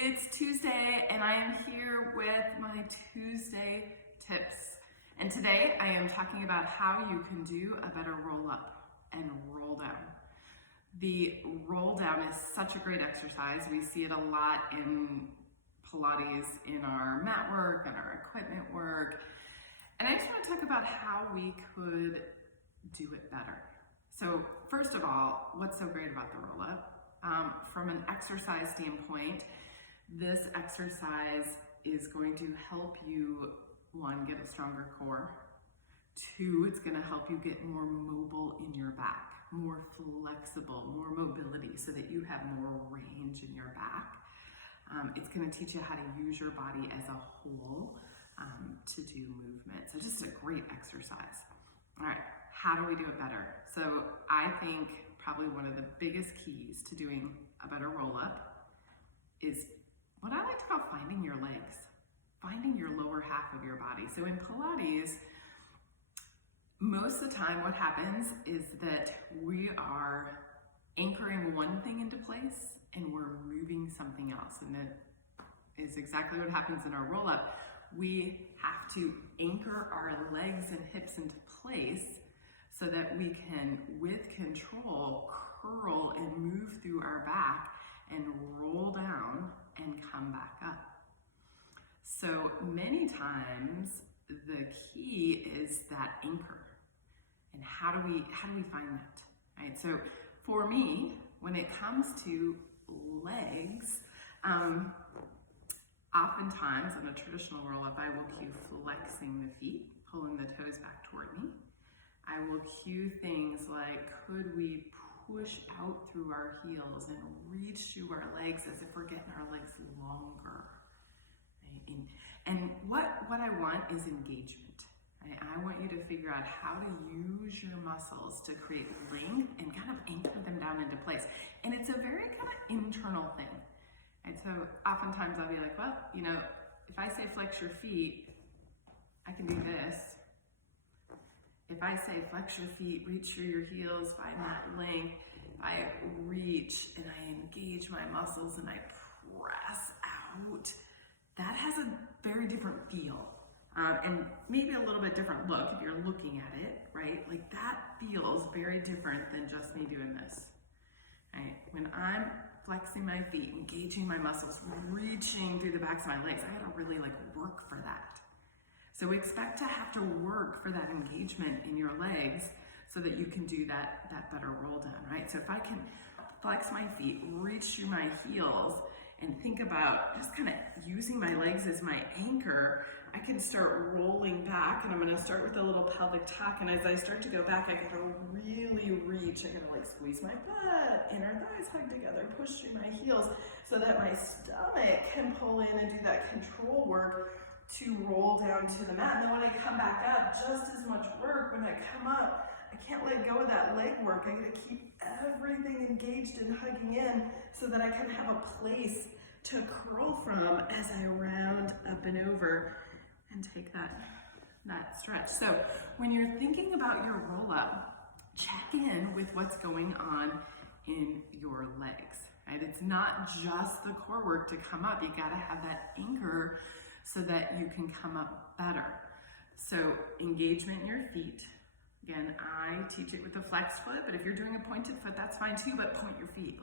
It's Tuesday and I am here with my Tuesday tips. And today I am talking about how you can do a better roll up and roll down. The roll down is such a great exercise. We see it a lot in Pilates, in our mat work and our equipment work. And I just want to talk about how we could do it better. So first of all, what's so great about the roll up? From an exercise standpoint, this exercise is going to help you, one, get a stronger core. Two, it's going to help you get more mobile in your back, more flexible, more mobility so that you have more range in your back. It's going to teach you how to use your body as a whole to do movement. So just a great exercise. All right, how do we do it better? So I think probably one of the biggest keys to doing a better roll-up is what I like to call finding your legs, finding your lower half of your body. So in Pilates, most of the time what happens is that we are anchoring one thing into place and we're moving something else. And that is exactly what happens in our roll-up. We have to anchor our legs and hips into place so that we can, with control, curl and move through our back and roll down and come back up. So many times the key is that anchor. And how do we find that? Right? So for me, when it comes to legs, oftentimes in a traditional roll-up, I will cue flexing the feet, pulling the toes back toward me. I will cue things like, could we push out through our heels and reach through our legs as if we're getting our legs longer. Right? And what I want is engagement. Right? I want you to figure out how to use your muscles to create length and kind of anchor them down into place. And it's a very kind of internal thing. And so oftentimes I'll be like, well, if I say flex your feet, I can do this. If I say flex your feet, reach through your heels, find that length, I reach and I engage my muscles and I press out, that has a very different feel. And maybe a little bit different look if you're looking at it, right? Like that feels very different than just me doing this. Right? When I'm flexing my feet, engaging my muscles, reaching through the backs of my legs, I gotta really work for that. So expect to have to work for that engagement in your legs so that you can do that better roll down, right? So if I can flex my feet, reach through my heels, and think about just kind of using my legs as my anchor, I can start rolling back, and I'm gonna start with a little pelvic tuck, and as I start to go back, I gotta really reach. I gotta squeeze my butt, inner thighs hug together, push through my heels so that my stomach can pull in and do that control work to roll down to the mat. And then when I come back up, just as much work. When I come up, I can't let go of that leg work. I gotta keep everything engaged and hugging in so that I can have a place to curl from as I round up and over and take that stretch. So when you're thinking about your roll up, check in with what's going on in your legs, right? It's not just the core work to come up. You gotta have that anchor so that you can come up better. So engagement in your feet. Again, I teach it with a flex foot, but if you're doing a pointed foot, that's fine too, but point your feet,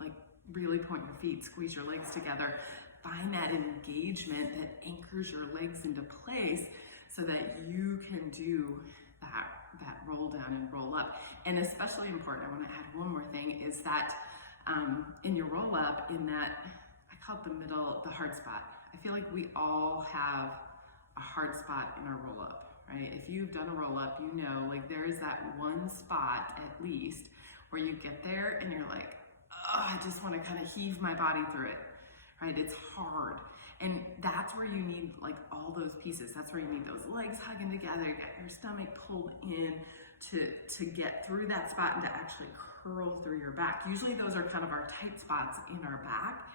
really point your feet, squeeze your legs together. Find that engagement that anchors your legs into place so that you can do that roll down and roll up. And especially important, I want to add one more thing, is that in your roll up, in that, I call it the middle, the hard spot. I feel like we all have a hard spot in our roll up, right? If you've done a roll up, you know, there is that one spot at least where you get there and you're like, oh, I just want to kind of heave my body through it, right? It's hard. And that's where you need all those pieces. That's where you need those legs hugging together, you got your stomach pulled in to get through that spot and to actually curl through your back. Usually those are kind of our tight spots in our back.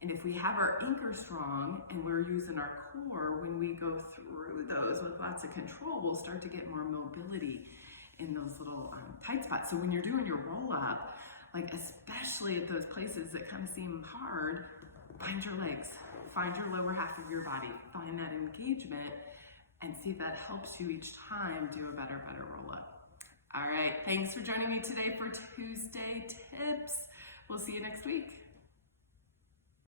And if we have our anchor strong and we're using our core, when we go through those with lots of control, we'll start to get more mobility in those little tight spots. So when you're doing your roll up, especially at those places that kind of seem hard, find your legs, find your lower half of your body, find that engagement, and see if that helps you each time do a better roll up. All right, thanks for joining me today for Tuesday Tips. We'll see you next week.